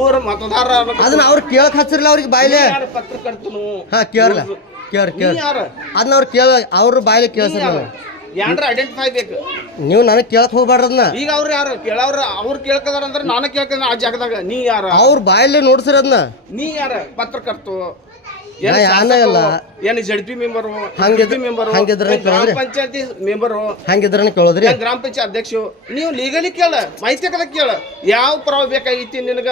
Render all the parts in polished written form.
ಊರ ಮತದಾರ ಅದನ್ನ ಅವ್ರು ಕೇಳಕ್ ಹಚ್ಚಿರ್ಲ ಅವ್ರಿಗೆ ಬಾಯ್ಲೆ ಪತ್ರಕರ್ತನು ಹಾ ಕೇಳಲ್ಲ ಕೇಳ ಅದನ್ನ ಅವ್ರು ಅವ್ರ ಬಾಯ್ಲೆ ಕೇಳಿಸ್ರ ಯಾರ ಐಡೆಂಟಿಫೈ ಬೇಕು ನೀವು ನನಗೆ ಕೇಳಕ್ ಹೋಗ್ಬಾರ್ದು ಅದನ್ನ ಈಗ ಅವ್ರು ಯಾರು ಕೇಳವ್ರ ಅವ್ರು ಕೇಳ್ಕದಾರ ಅಂದ್ರೆ ನಾನು ಕೇಳ್ಕದ ಆ ಜಾಗದಾಗ ನೀ ಯಾರ ಅವ್ರ ಬಾಯಲ್ಲಿ ನೋಡ್ಸಿರ ಅದನ್ನ ನೀ ಯಾರ ಪತ್ರಕರ್ತು ಏನು ಜಡ್ಪಿ ಮೆಂಬರು ಗ್ರಾಮ ಪಂಚಾಯತಿ ಮೆಂಬರು ಹಂಗಿದ್ರ ಕೇಳೋದ್ರಿ ಗ್ರಾಮ ಪಂಚಾಯತ್ ಅಧ್ಯಕ್ಷ ನೀವು ಲೀಗಲಿ ಕೇಳ ಮಾಹಿತಿ ಕೇಳ ಯಾವ ಪುರಾವ ಬೇಕಾಗೈತಿ ನಿನಗ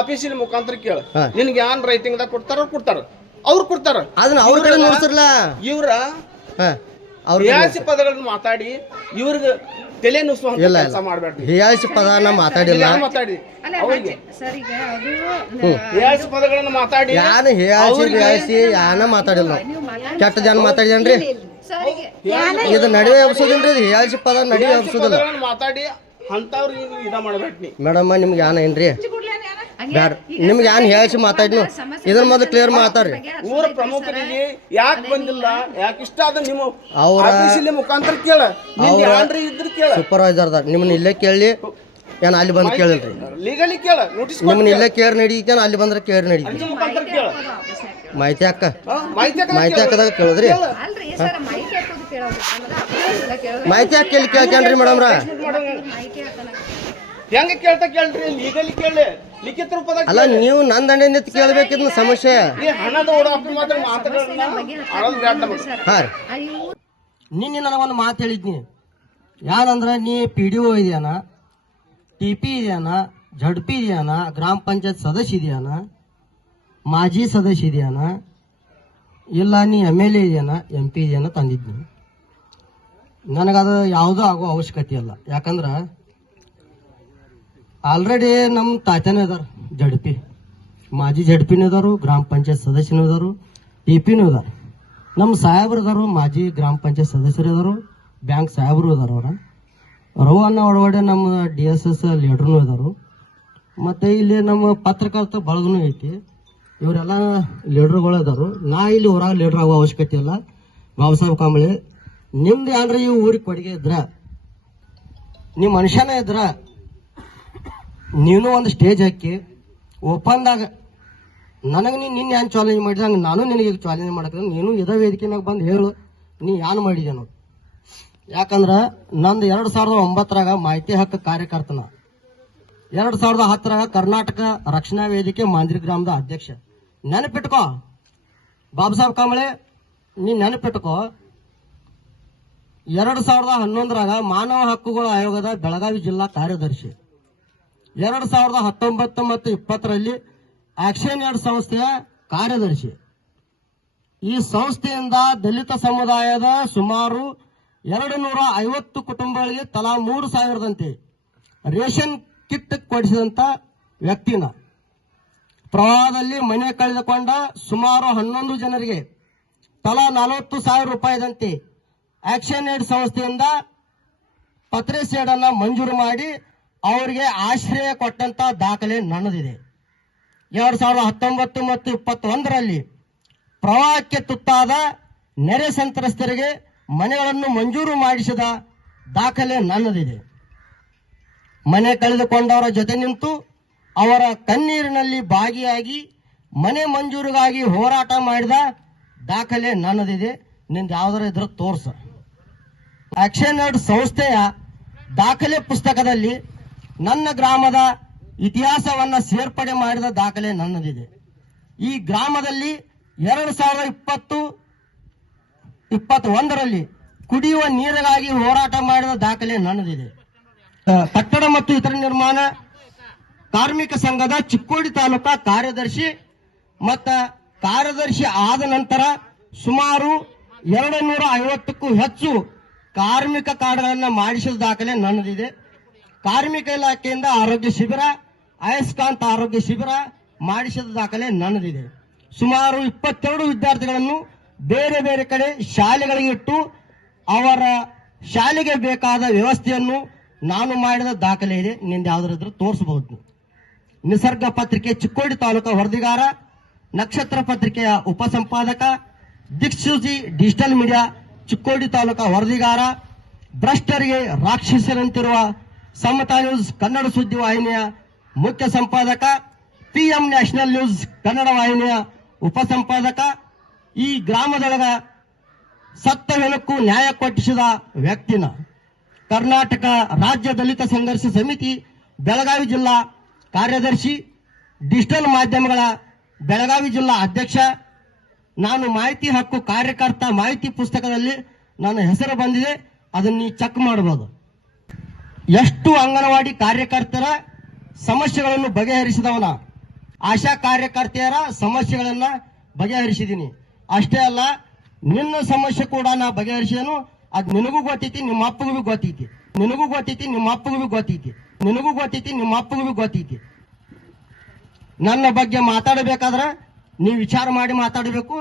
ಆಫೀಸಿನ ಮುಖಾಂತರ ಕೇಳ ನಿನ್ಗೆ ಯಾನ್ ರೈಟಿಂಗ್ ದಾಗ ಕೊಡ್ತಾರ ಅವ್ರು ಕೊಡ್ತಾರ ಅದನ್ನ ಅವ್ರ ಕಡೆ ನೋಡ್ಸಿರ್ಲ ಇವ್ರ ಹಿಯಾಸಿ ಪದಗಳನ್ನ ಮಾತಾಡಿ ಇವ್ರಿಗೆ ತಲೆ ನುಸುವ ಕೆಲಸ ಮಾಡ್ಬೇಡ್ರಿ ಹಿಯಾಸಿ ಪದನ ಮಾತಾಡಿಲ್ಲ ಹಿಯಾಸಿ ಪದಗಳನ್ನ ಮಾತಾಡಿ ಯಾರು ಹಿಯಾಸಿ ಯಾನ ಮಾತಾಡಿಲ್ಲ ಕೆಟ್ಟ ಜನ ಮಾತಾಡಿದನ್ರಿ ಇದು ನಡುವೆ ಎಬ್ಸೋದಿಲ್ರಿ ಇದು ಹಿಯಾಸಿ ಪದ ನಡುವೆ ಎಬ್ಸೋದಿಲ್ಲ ಮಾತಾಡಿ ಅಂತವ್ರಿಗೆ ಇದ ಮಾಡ್ಬೇಡ್ರಿ ಮೇಡಮ್ಮ ನಿಮ್ಗೆ ಯಾನ ಏನ್ರಿ ಬ್ಯಾಡ ನಿಮ್ಗೆ ಯಾನ್ ಹೇಳಿ ಮಾತಾಡಿ ಇದನ್ನ ಮೊದಲು ಕ್ಲಿಯರ್ ಮಾತಾಡ್ರಿ ಊರ ಪ್ರಮುಖರಿಗೆ ಯಾಕೆ ಬಂದಿಲ್ಲ ಯಾಕೆ ಇಷ್ಟ ಆದ ನಿಮ್ಮ ಅವ್ರ ಮುಖಾಂತರ ಕೇಳ ಇದ್ರ ಕೇಳ ಸೂಪರ್ವೈಸರ್ ನಿಮ್ಮನ್ನ ಇಲ್ಲೇ ಕೇಳಿ ಏನ್ ಅಲ್ಲಿ ಬಂದು ಕೇಳಿಲ್ರಿ ಲೀಗಲಿ ಕೇಳ ನೋಟಿಸ್ ನಿಮ್ಮನ್ನ ಇಲ್ಲೇ ಕೇರ್ ನಡೀತೇನ ಅಲ್ಲಿ ಬಂದ್ರೆ ಕೇರ್ ನಡೀತಿ ಮಾಹಿತಿ ಮಾಹಿತಿ ಹಾಕದಾಗ ಕೇಳೋದ್ರಿ ಮಾಹಿತಿ ಹಾಕಿ ಕೇಳಿ ಕೇಳ್ಕೇನ್ರಿ ಮೇಡಮ್ರ ಹೆಂಗ ಕೇಳ್ರಿ ಲೀಗಲಿ ಕೇಳಿ ಲಿಖಿತ ರೂಪದಾಗ ಅಲ್ಲ ನೀವು ನನ್ನ ದಂಡೆ ನಿಂತು ಕೇಳಬೇಕಿದ್ನ ಸಮಸ್ಯೆ ಹಣದ ಓಡಾಟ ಮಾತ್ರ ಮಾತುಗಳನ್ನ ಹಾ ರೀ ನಿನ್ನೆ ನನಗೊಂದು ಮಾತು ಹೇಳಿದ್ನಿ ಯಾರಂದ್ರೆ ನೀ PDO ಇದೆಯಾನ TP ಇದೆಯಾನ ZP ಇದೆಯಾನ ಗ್ರಾಮ ಪಂಚಾಯತ್ ಸದಸ್ಯ ಇದೆಯಾನ ಮಾಜಿ ಸದಸ್ಯ ಇದೆಯಾನ ಇಲ್ಲ ನೀ MLA ಇದೆಯಾನ MP ಇದೆಯಾನ ತಂದಿದ್ನಿ ನನಗದು ಯಾವುದೂ ಆಗೋ ಅವಶ್ಯಕತೆ ಇಲ್ಲ ಯಾಕಂದ್ರೆ ಆಲ್ರೆಡಿ ನಮ್ಮ ತಾತನೇ ಅದಾರ ZP ಮಾಜಿ ZPನೂ ಅದಾರು ಗ್ರಾಮ ಪಂಚಾಯತ್ ಸದಸ್ಯನೂ ಅದಾರು TPನೂ ಅದಾರ ನಮ್ಮ ಸಾಹೇಬ್ರು ಅದಾರು ಮಾಜಿ ಗ್ರಾಮ ಪಂಚಾಯತ್ ಸದಸ್ಯರು ಅದಾರು ಬ್ಯಾಂಕ್ ಸಾಹೇಬ್ರು ಅದಾರ ಅವ್ರ ರವನ್ನ ಒಳಗಡೆ ನಮ್ಮ DSS ಲೀಡರ್ನೂ ಅದಾರು ಮತ್ತು ಇಲ್ಲಿ ನಮ್ಮ ಪತ್ರಕರ್ತ ಬಳಗನೂ ಐತಿ ಇವರೆಲ್ಲ ಲೀಡರ್ಗಳು ಅದಾರು ನಾ ಇಲ್ಲಿ ಹೊರಗೆ ಲೀಡರ್ ಆಗೋ ಅವಶ್ಯಕತೆ ಇಲ್ಲ ಬಾಬಾ ಸಾಹೇಬ್ ಕಾಂಬಳೆ ನಿಮ್ದು ಏನ್ರಿ ಈ ಊರಿಗೆ ಕೊಡುಗೆ ಇದ್ರ ನೀವು ಮನುಷ್ಯನೇ ಇದ್ರ ನೀನು ಒಂದು ಸ್ಟೇಜ್ ಹಾಕಿ ಓಪನ್ದಾಗ ನನಗೆ ನೀನು ಏನು ಚಾಲೆಂಜ್ ಮಾಡಿದ ಹಂಗೆ ನಾನು ನಿನಗೆ ಚಾಲೆಂಜ್ ಮಾಡಕ್ಕೆ ನೀನು ಇದೇ ವೇದಿಕೆ ಮ್ಯಾಗ ಬಂದು ಹೇಳು ನೀ ಏನು ಮಾಡಿದೆ ಅನ್ನೋದು ಯಾಕಂದ್ರೆ ನಂದು 2009ರಾಗ ಮಾಹಿತಿ ಹಕ್ಕು ಕಾರ್ಯಕರ್ತನ 2010ರಾಗ ಕರ್ನಾಟಕ ರಕ್ಷಣಾ ವೇದಿಕೆ ಮಾಂದ್ರಿ ಗ್ರಾಮದ ಅಧ್ಯಕ್ಷ ನೆನಪಿಟ್ಕೋ ಬಾಬಾ ಸಾಹೇಬ್ ಕಾಂಬಳೆ ನೀ ನೆನಪಿಟ್ಕೋ 2011ರಾಗ ಮಾನವ ಹಕ್ಕುಗಳ ಆಯೋಗದ ಬೆಳಗಾವಿ ಜಿಲ್ಲಾ ಕಾರ್ಯದರ್ಶಿ 2019 ಮತ್ತು 20ರಲ್ಲಿ ಆಕ್ಷನ್ ಏಡ್ ಸಂಸ್ಥೆಯ ಕಾರ್ಯದರ್ಶಿ ಈ ಸಂಸ್ಥೆಯಿಂದ ದಲಿತ ಸಮುದಾಯದ ಸುಮಾರು 250 ಕುಟುಂಬಗಳಿಗೆ ತಲಾ 3,000ದಂತೆ ರೇಷನ್ ಕಿಟ್ ಕೊಡಿಸಿದಂತ ವ್ಯಕ್ತಿನ ಪ್ರವಾಹದಲ್ಲಿ ಮನೆ ಕಳೆದುಕೊಂಡ ಸುಮಾರು 11 ಜನರಿಗೆ ತಲಾ 40,000 ರೂಪಾಯಿದಂತೆ ಆಕ್ಷನ್ ಏಡ್ ಸಂಸ್ಥೆಯಿಂದ ಪತ್ರೆ ಸೇಡನ್ನ ಮಂಜೂರು ಮಾಡಿ ಅವರಿಗೆ ಆಶ್ರಯ ಕೊಟ್ಟಂತ ದಾಖಲೆ ನನ್ನದಿದೆ 2019 ಮತ್ತು 21ರಲ್ಲಿ ಪ್ರವಾಹಕ್ಕೆ ತುತ್ತಾದ ನೆರೆ ಸಂತ್ರಸ್ತರಿಗೆ ಮನೆಗಳನ್ನು ಮಂಜೂರು ಮಾಡಿಸಿದ ದಾಖಲೆ ನನ್ನದಿದೆ ಮನೆ ಕಳೆದುಕೊಂಡವರ ಜೊತೆ ನಿಂತು ಅವರ ಕಣ್ಣೀರಿನಲ್ಲಿ ಭಾಗಿಯಾಗಿ ಮನೆ ಮಂಜೂರಿಗಾಗಿ ಹೋರಾಟ ಮಾಡಿದ ದಾಖಲೆ ನನ್ನದಿದೆ ನಿಂದು ಯಾವ್ದಾರ ಇದ್ರ ತೋರ್ಸ ಆಕ್ಷನ್ ಏಡ್ ಸಂಸ್ಥೆಯ ದಾಖಲೆ ಪುಸ್ತಕದಲ್ಲಿ ನನ್ನ ಗ್ರಾಮದ ಇತಿಹಾಸವನ್ನ ಸೇರ್ಪಡೆ ಮಾಡಿದ ದಾಖಲೆ ನನ್ನದಿದೆ ಈ ಗ್ರಾಮದಲ್ಲಿ 2020-21ರಲ್ಲಿ ಕುಡಿಯುವ ನೀರಿಗಾಗಿ ಹೋರಾಟ ಮಾಡಿದ ದಾಖಲೆ ನನ್ನದಿದೆ ಕಟ್ಟಡ ಮತ್ತು ಇತರ ನಿರ್ಮಾಣ ಕಾರ್ಮಿಕ ಸಂಘದ ಚಿಕ್ಕೋಡಿ ತಾಲೂಕಾ ಕಾರ್ಯದರ್ಶಿ ಮತ್ತು ಕಾರ್ಯದರ್ಶಿ ಆದ ನಂತರ ಸುಮಾರು 250ಕ್ಕೂ ಹೆಚ್ಚು ಕಾರ್ಮಿಕ ಕಾರ್ಡ್ಗಳನ್ನು ಮಾಡಿಸಿದ ದಾಖಲೆ ನನ್ನದಿದೆ ಕಾರ್ಮಿಕ ಇಲಾಖೆಯಿಂದ ಆರೋಗ್ಯ ಶಿಬಿರ ಅಯಸ್ಕಾಂತ ಆರೋಗ್ಯ ಶಿಬಿರ ಮಾಡಿಸಿದ ದಾಖಲೆ ನನ್ನದಿದೆ ಸುಮಾರು 22 ವಿದ್ಯಾರ್ಥಿಗಳನ್ನು ಬೇರೆ ಬೇರೆ ಕಡೆ ಶಾಲೆಗಳಿಗೆ ಇಟ್ಟು ಅವರ ಶಾಲೆಗೆ ಬೇಕಾದ ವ್ಯವಸ್ಥೆಯನ್ನು ನಾನು ಮಾಡಿದ ದಾಖಲೆ ಇದೆ ನಿಂದ ಯಾವ್ದಾದ್ರು ತೋರಿಸಬಹುದು ನಿಸರ್ಗ ಪತ್ರಿಕೆ ಚಿಕ್ಕೋಡಿ ತಾಲೂಕಾ ವರದಿಗಾರ ನಕ್ಷತ್ರ ಪತ್ರಿಕೆಯ ಉಪಸಂಪಾದಕ ದಿಕ್ಸೂಚಿ ಡಿಜಿಟಲ್ ಮೀಡಿಯಾ ಚಿಕ್ಕೋಡಿ ತಾಲೂಕಾ ವರದಿಗಾರ ಭ್ರಷ್ಟರಿಗೆ ರಾಕ್ಷಸರಂತಿರುವ ಸಮತಾ ನ್ಯೂಸ್ ಕನ್ನಡ ಸುದ್ದಿ ವಾಹಿನಿಯ ಮುಖ್ಯ ಸಂಪಾದಕ, PM ನ್ಯಾಷನಲ್ ನ್ಯೂಸ್ ಕನ್ನಡ ವಾಹಿನಿಯ ಉಪಸಂಪಾದಕ, ಈ ಗ್ರಾಮದೊಳಗ ಸತ್ತ ಹೆಣಕ್ಕೂ ನ್ಯಾಯ ಕೊಟ್ಟಿಸಿದ ವ್ಯಕ್ತಿನ, ಕರ್ನಾಟಕ ರಾಜ್ಯ ದಲಿತ ಸಂಘರ್ಷ ಸಮಿತಿ ಬೆಳಗಾವಿ ಜಿಲ್ಲಾ ಕಾರ್ಯದರ್ಶಿ, ಡಿಜಿಟಲ್ ಮಾಧ್ಯಮಗಳ ಬೆಳಗಾವಿ ಜಿಲ್ಲಾ ಅಧ್ಯಕ್ಷ. ನಾನು ಮಾಹಿತಿ ಹಕ್ಕು ಕಾರ್ಯಕರ್ತ ಮಾಹಿತಿ ಪುಸ್ತಕದಲ್ಲಿ ನನ್ನ ಹೆಸರು ಬಂದಿದೆ, ಅದನ್ನ ನೀವು ಚೆಕ್ ಮಾಡಬಹುದು. ಎಷ್ಟು ಅಂಗನವಾಡಿ ಕಾರ್ಯಕರ್ತರ ಸಮಸ್ಯೆಗಳನ್ನು ಬಗೆಹರಿಸಿದವನ, ಆಶಾ ಕಾರ್ಯಕರ್ತೆಯರ ಸಮಸ್ಯೆಗಳನ್ನ ಬಗೆಹರಿಸಿದ್ದೀನಿ. ಅಷ್ಟೇ ಅಲ್ಲ, ನಿನ್ನ ಸಮಸ್ಯೆ ಕೂಡ ನಾ ಬಗೆಹರಿಸಿದನು. ಅದ್ ನಿನಗೂ ಗೊತ್ತೈತಿ, ನಿಮ್ಮ ಅಪ್ಪಗೂ ಬಿ ಗೊತ್ತೈತಿ, ನಿನಗೂ ಗೊತ್ತೈತಿ, ನಿಮ್ಮ ಅಪ್ಪಗೂ ಬಿ ಗೊತ್ತೈತಿ, ನಿನಗೂ ಗೊತ್ತೈತಿ, ನಿಮ್ಮ ಅಪ್ಪಗೂ ಬಿ ಗೊತ್ತೈತಿ. ನನ್ನ ಬಗ್ಗೆ ಮಾತಾಡಬೇಕಾದ್ರೆ ನೀವು ವಿಚಾರ ಮಾಡಿ ಮಾತಾಡಬೇಕು.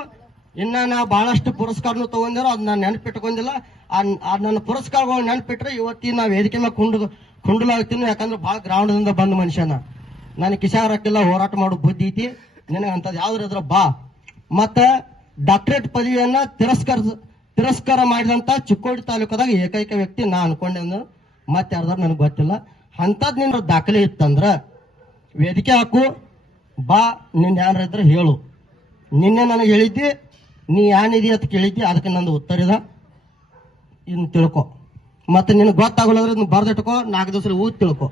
ಇನ್ನ ನಾ ಬಹಳಷ್ಟು ಪುರಸ್ಕಾರನು ತಗೊಂಡಿರೋ, ಅದ್ ನಾನು ನೆನಪಿಟ್ಕೊಂಡಿಲ್ಲ. ನನ್ನ ಪುರಸ್ಕಾರಗಳು ನೆನಪಿಟ್ರೆ ಇವತ್ತಿನ ನಾ ವೇದಿಕೆ ಮೇಲೆ ಕುಂಡಲಾಗ್ತೀನಿ. ಯಾಕಂದ್ರೆ ಬಹಳ ಗ್ರೌಂಡ್ದಿಂದ ಬಂದ ಮನುಷ್ಯನ, ನಾನು ಕಿಶಾರಕ್ಕೆಲ್ಲ ಹೋರಾಟ ಮಾಡೋ ಬುದ್ಧಿ ಐತಿ. ನಿನಗೆ ಅಂತದ್ ಯಾವ್ದ್ರ ಬಾ. ಮತ್ತ ಡಾಕ್ಟರೇಟ್ ಪದವಿಯನ್ನ ತಿರಸ್ಕಾರ ಮಾಡಿದಂತ ಚಿಕ್ಕೋಡಿ ತಾಲೂಕದಾಗ ಏಕೈಕ ವ್ಯಕ್ತಿ ನಾ ಅನ್ಕೊಂಡೆ. ಮತ್ತೆ ಯಾರ್ದಾರು ನನಗೆ ಗೊತ್ತಿಲ್ಲ. ಅಂತದ್ ನಿನ್ನ ದಾಖಲೆ ಇತ್ತಂದ್ರ ವೇದಿಕೆ ಹಾಕು, ಬಾ. ನಿನ್ನ ಯಾರ ಇದ್ರೆ ಹೇಳು. ನಿನ್ನೆ ನನಗೆ ಹೇಳಿದ್ದಿ, ನೀ ಏನಿದಿ ಅಂತ ಕೇಳಿದ್ದಿ, ಅದಕ್ಕೆ ನಂದು ಉತ್ತರ ಇದ. ಇನ್ನು ತಿಳ್ಕೊ. ಮತ್ತೆ ನಿನಗೆ ಗೊತ್ತಾಗಲ್ಲ ಅಂದ್ರೆ ಬರ್ದಿಟ್ಕೋ, 4 ದಿವಸ ಊದ್ ತಿಳ್ಕೊ.